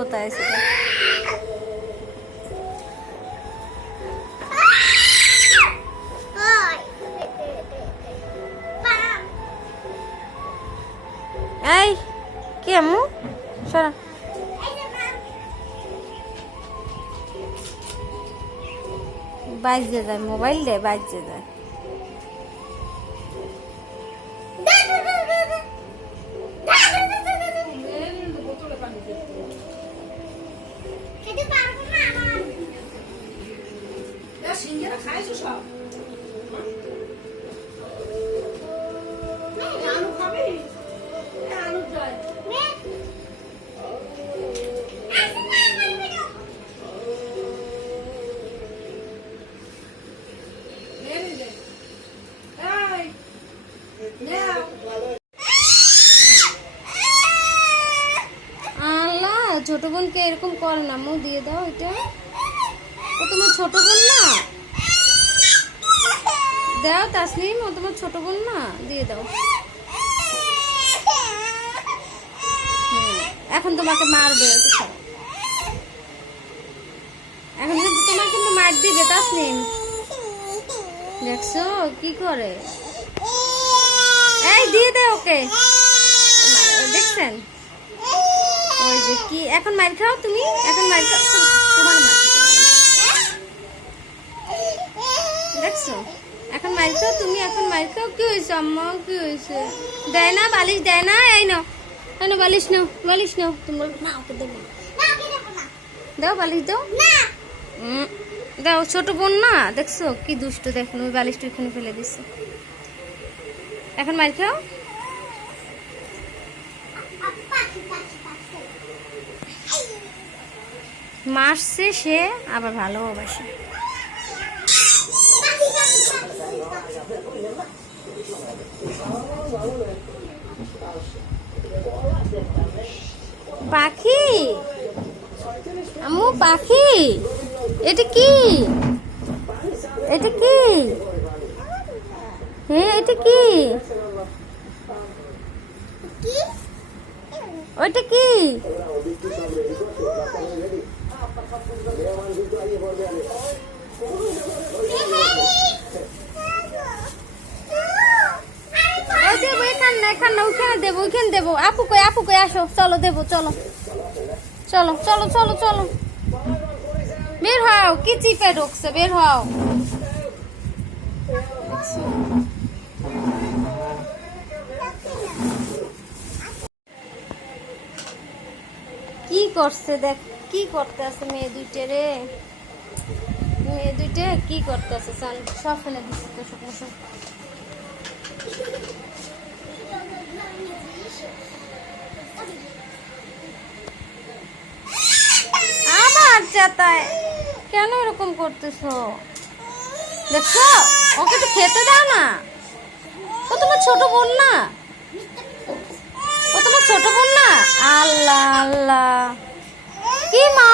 কোথায় সেটা এই কি আমু সরা। বাজে যায় মোবাইল দে বাজে যায়। ছোট বোনকে এরকম কর না মু দিয়ে দাও এটা ও তোমার ছোট বোন না দাও তাসলিম ও তোমার ছোট বোন না? দিয়ে দাও। এখন তোমাকে মারবে এখন তোমার কিন্তু মার দিবে তাসলিম দেখছ, কি করে? এই, দিয়ে দে ওকে। দেখছেন? ওই যে কি, এখন মার খাও তুমি, এখন মার খাও, তোমার মার। দেখছ? এখন মার খাও তুমি এখন মার খাও কি হয়েছে আম্মা? কি হয়েছে? দেয় না বালিশ দেয় না? এই নাও। এই নাও বালিশ নাও বালিশ নাও। তোমার না ওকে দেবো না। দাও বালিশ দাও। দাও ছোট বোন না দেখছ? কি দুষ্ট দেখুন ওই বালিশটা এখানে ফেলে দিচ্ছে এখন মার খাও। মারছে সে আবার ভালোবাসে। পাখি? আম্মু পাখি? এটা কি? এটা কি? হ্যাঁ এটা কি? ওইটা কি ওই দেবো এখান না এখান না ওইখানে দেবো ওইখানে দেবো। আপু কই আপু কই, আসো, চলো দেবো, চলো। চলো চলো চলো চলো। বের হও, কি চিপে ঢুকছে, বের হও। কি করছে দেখ, কি করতে আছে মেয়ে দুইটে রে? মেয়ে দুইটে কি করতে আছে সব ফেলে দিচ্ছে তো সব আবার চেতায় কেন এরকম করতেছো? দেখছ? ওকে তো খেতে দাও না। ও তোমার ছোট বোন না? ও তোমার ছোট বোন না? আল্লাহ আল্লাহ। কি মা?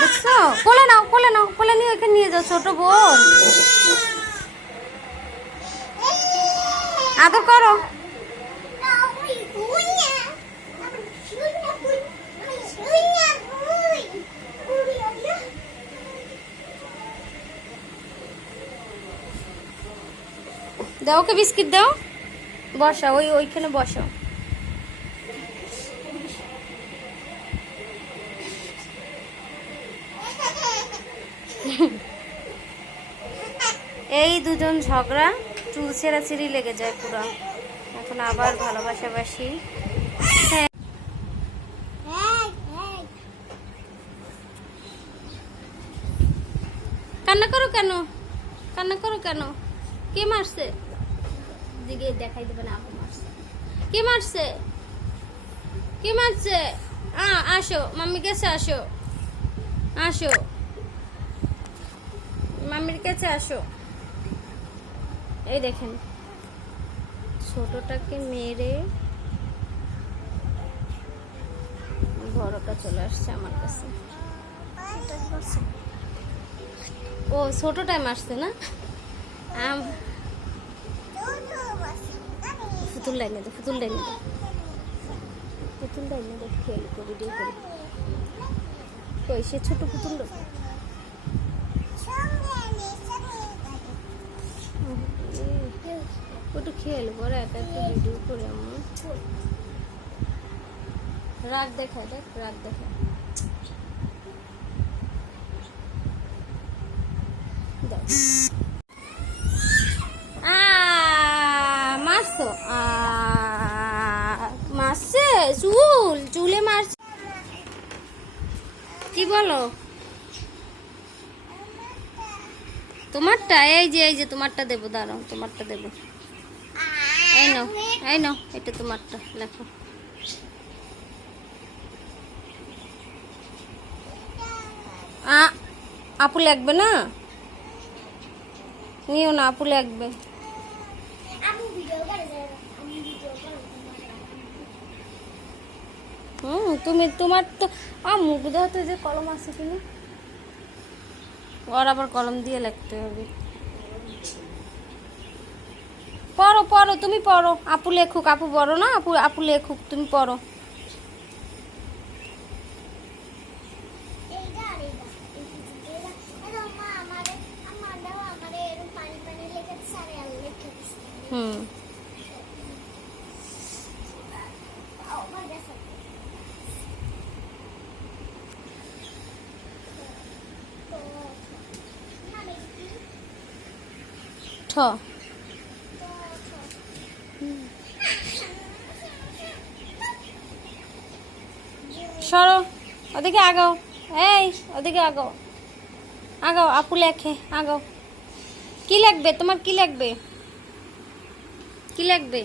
দেখছ? কোলে নাও কোলে নাও, কোলে নিয়ে ওকে নিয়ে যাও, ছোট বোন। আদর করো। দাও ওকে বিস্কিট দাও। বসা ওই ওইখানে বসো এই দুজন ঝগড়া, চুল ছেঁড়াছিড়ি লেগে যায় পুরো। এখন আবার ভালোবাসাবাসি কান্না করো কেন? কান্না করো কেন? কে মারছে? দিকে দেখাই দেবে না, আপু মারছে। কে মারছে? কে মারছে? আসো মাম্মি কাছে আসো। আসো। মাম্মির কাছে আসো। এই দেখেন। ছোটটাকে মেরে বড়টা চলে আসছে আমার কাছে। ও, ছোটটাই মারছে না? ফুতুল লাইনে দে ফুতুল লাইনে দে ফুতুল লাইনে দে খেল করি ভিডিও করি। কই, সে ছোট পুতুল ওটা খেল পরে একা একটা ভিডিও করে আমার রাগ দেখায়, দেখ, রাগ দেখায়। দেখ। মারছো মারছে? চুল, চুলে মারছে। কি বলো? তোমারটা, এই যে এই যে, তোমারটা দেবো তোমারটা দেবো। এই নাও, এই এটা তোমারটা লেখো আপু লাগবে না? নিও না, আপু লাগবে হুম তুমি তোমার তো আ মুখ তো যে কলম আছে কিনা? ওর আবার কলম দিয়ে লিখতে হবে। পড়ো পড়ো, তুমি পড়ো। আপু লেখুক, আপু বড় না? আপু আপু লেখুক, তুমি পড়ো। ঠ সরো ওদিকে আগাও এই ওদিকে আগাও আগাও আপু লেখে আগাও কি লাগবে তোমার কি লাগবে কি লাগবে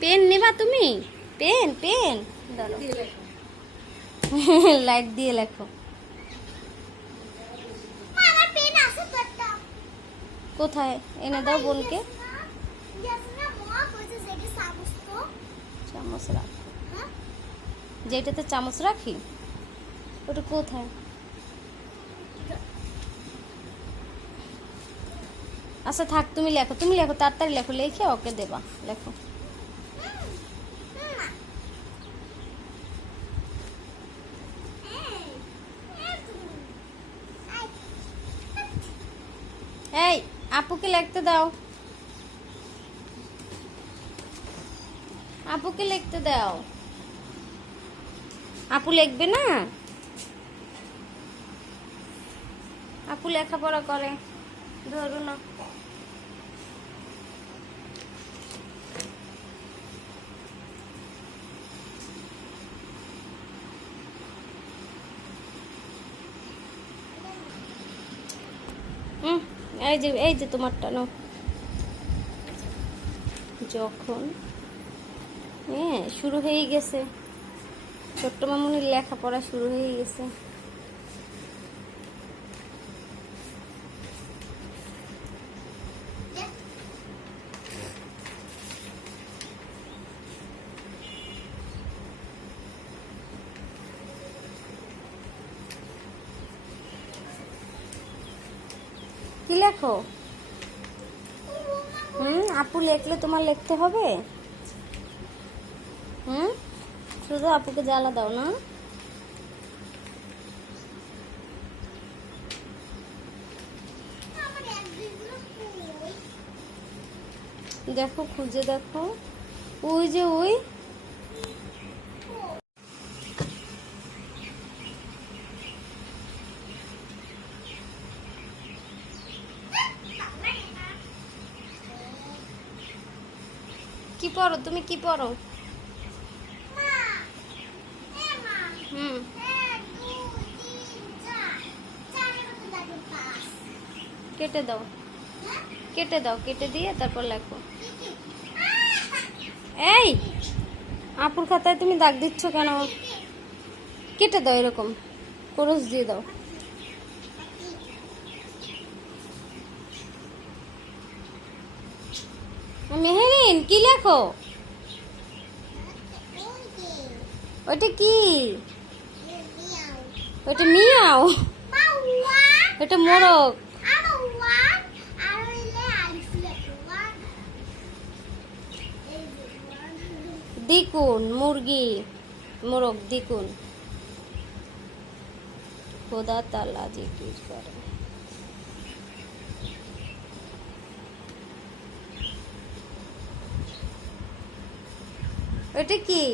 পেন নেবা তুমি? Pen pen. লাইট দিয়ে লেখো। কোথায়? এনে দাও বোনকে। চামচ রাখ। যেটাতে চামচ রাখি ওটা কোথায়? আচ্ছা থাক তুমি লেখো তুমি লেখো তাড়াতাড়ি লেখো লিখে ওকে দেবা লেখো। এই আপুকে লিখতে দাও। আপুকে লিখতে দাও। আপু লিখবে না? আপু লেখাপড়া করে। ধরো না। হুম এই যে এই যে তোমারটা, নাও। যখন হ্যাঁ শুরু হয়ে গেছে। ছোট্ট মামুনির লেখাপড়া শুরু হয়ে গেছে। কি লেখো? হুম, আপু লেখলে তোমার লিখতে হবে? হুম, শুধু আপুকে জ্বালা দাও না। দেখো, খুঁজে দেখো। ওই যে ওই কি পড়ো? তুমি কি পড়ো? হুম। কেটে দাও। কেটে দাও কেটে দিয়ে তারপর লেখো। এই! আপুর খাতায় তুমি দাগ দিচ্ছ কেন? কেটে দাও এরকম। ক্রস দিয়ে দাও। মেহেরিন কি লেখো? ওটা কি? ওটা মিয়াও। ওটা মোরগ। দ্বিগুণ মুরগি। মোরগ, দিকুন। খোদা তালা জিকির করে। ওটা কি?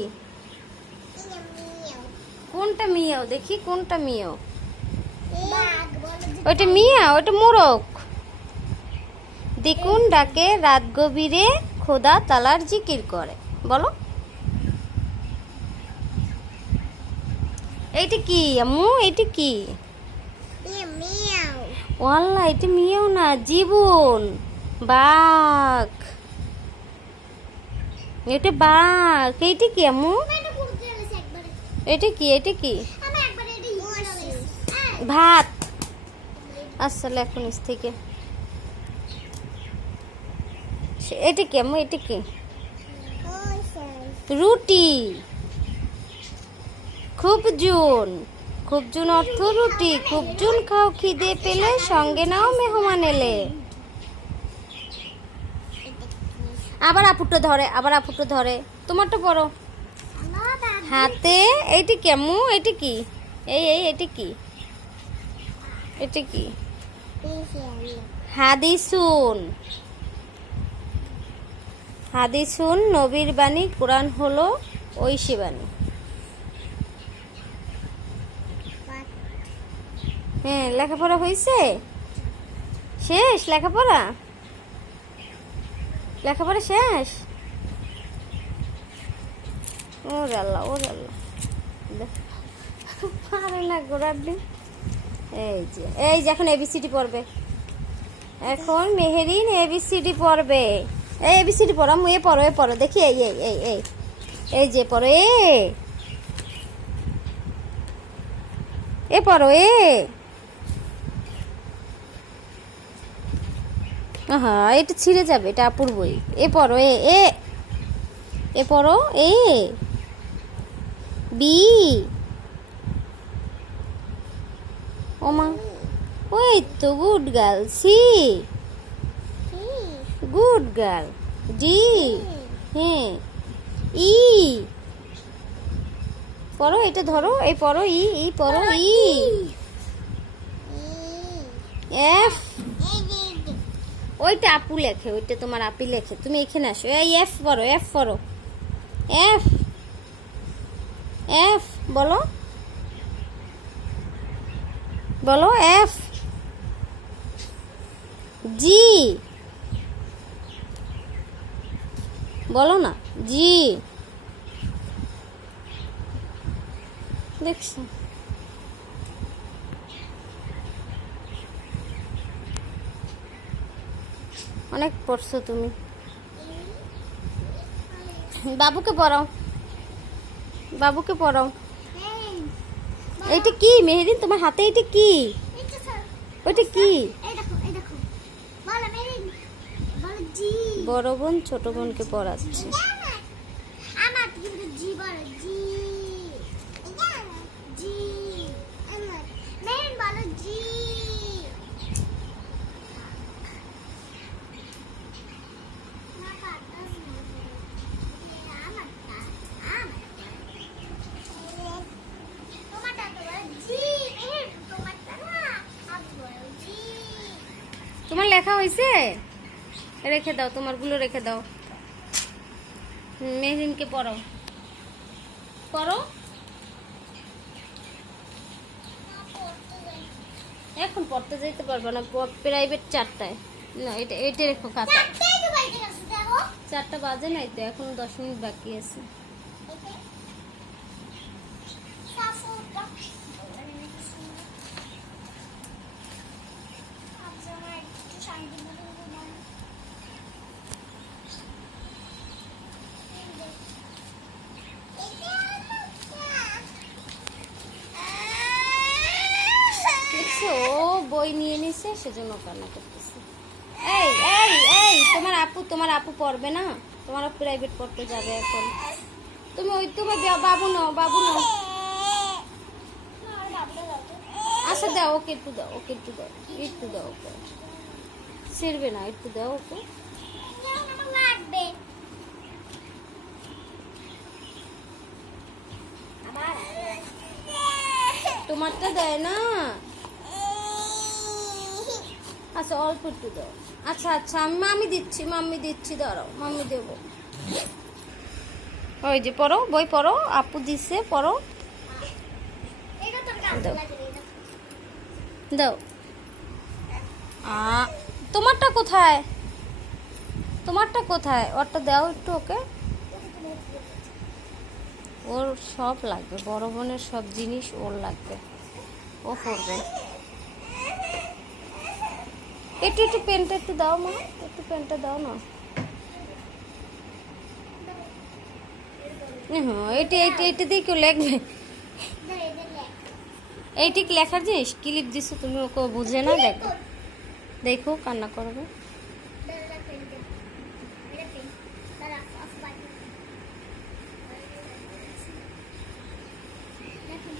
কোনটা মিয়াও? দেখি কোনটা মিয়াও? ওটা মিয়া ওটা মোরক দেখুন ডাকে রাত গভীরে খোদা তালার জিকির করে। বলো। এইটা কি আম্মু? এটা কি? ওয়াল্লা এটা মিয়াও না জীবন। বাঘ। এটা বাঘ। এইটা কি, আম্মু? এটা কি এটা কি? ভাত। আসলে এখন নিচ থেকে। এটা কি, আম্মু, এটা কি? রুটি। খুব জুন। খুব জুন অর্থ রুটি। খুব জুন খাও, খিদে পেলে সঙ্গে নাও, মেহমান এলে। আবার আপুটো ধরে, আবার আপুটো ধরে। তোমারটা পড়ো হাতে, এইটি কি আম্মু? এটি কি? এই এই এটি কি? এটি কি? হাদিসুন। হাদিসুন নবীর বাণী, কোরআন হলো ঐশী বাণী। হ্যাঁ লেখাপড়া হয়েছে শেষ, লেখাপড়া? লেখাপড়া শেষ? ওরে আল্লাহ ওরে আল্লাহ। পারে না দিন এই যে এই যে এখন এবিসিডি পড়বে। এখন মেহেরিন এবিসিডি পড়বে। এই এবিসিডি পড়ো আমি এ পড়ো এ পড়ো, দেখি, এই এই এই এই। এই যে পড়ো, এ। এ পড়ো, এ। হ্যাঁ এটা ছিঁড়ে যাবে, এটা আপুর বই এ পড়ো, এ এ। এ পড়ো, এ। বি। ওমা ওই তো good girl, C. Good girl, D. হ্যাঁ ই। পড়ো, এটা ধরো এই পড়ো, ই ই পড়ো, ই। এফ। ওইটা আপু লেখে, ওইটা তোমার আপি লেখে। তুমি এখানে আসো। এই এফ পড়ো এফ পড়ো। এফ এফ বলো। বলো এফ জি বলো না জি দেখছ? অনেক পড়ছো তুমি। বাবুকে পড়াও। বাবুকে পড়াও। এটা কি মেহেরিন তোমার হাতে এটা কি? ওইটা কি? বড় বোন ছোট বোনকে পড়াচ্ছে কিন্তু জি বলো জি জি মেন বলো জি তোমার লেখা হয়েছে রেখে দাও তোমারগুলো রেখে দাও। মেহরিনকে পড়ো পড়ো। এখন পড়তে যেতে পারব না প্রাইভেট চারটায়। না এটা এটা রেখো খাতা। চারটা বাজে নাই তো এখনও দশ মিনিট বাকি আছে। নিছে সেজন্য কান্না করতেছে। এই এই এই, তোমার আপু তোমার আপু পড়বে না? তোমার প্রাইভেট পড়তে যাবে এখন। তুমি ওই তোমার বা- বাবু নাও বাবু নাও। আচ্ছা দাও, ওকে একটু দাও, ওকে একটু দাও একটু দাও ওকে। ছিড়বে না, একটু দাও ওকে। তোমারটা দেয় না? আচ্ছা অল্প একটু দাও। আচ্ছা আচ্ছা আমি মামি দিচ্ছি মাম্মি দিচ্ছি, দাঁড়াও মাম্মি দেবো। ওই যে পড়ো, বই পড়ো, আপু দিচ্ছে পড়ো। দাও। তোমারটা কোথায়? তোমারটা কোথায়? ওরটা দাও একটু ওকে। ওর সব লাগবে, বড় বোনের সব জিনিস ওর লাগবে। ও করবে একটু একটু পেনটা একটু দাও মা, একটু পেনটা দাও না। হ্যাঁ এটি এইটি, এইটা দিয়ে কেউ লেখবে? এইটি লেখার জিনিস? ক্লিপ দিছো তুমি, ওকে বুঝে না, দেখো। দেখো, কান্না করবে ধর এটা পেন দে এটা পেন ধর অফ বাকি দেখুন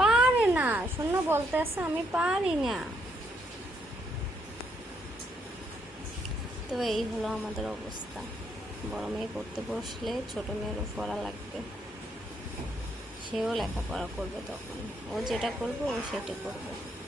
পারে না বলতে আছে, আমি পারি না। তো এই হলো আমাদের অবস্থা। বড় মেয়ে পড়তে বসলে ছোট মেয়েরও পড়া লাগবে। সেও লেখাপড়া করবে তখন। ও যেটা করবে, ও সেটা করবে।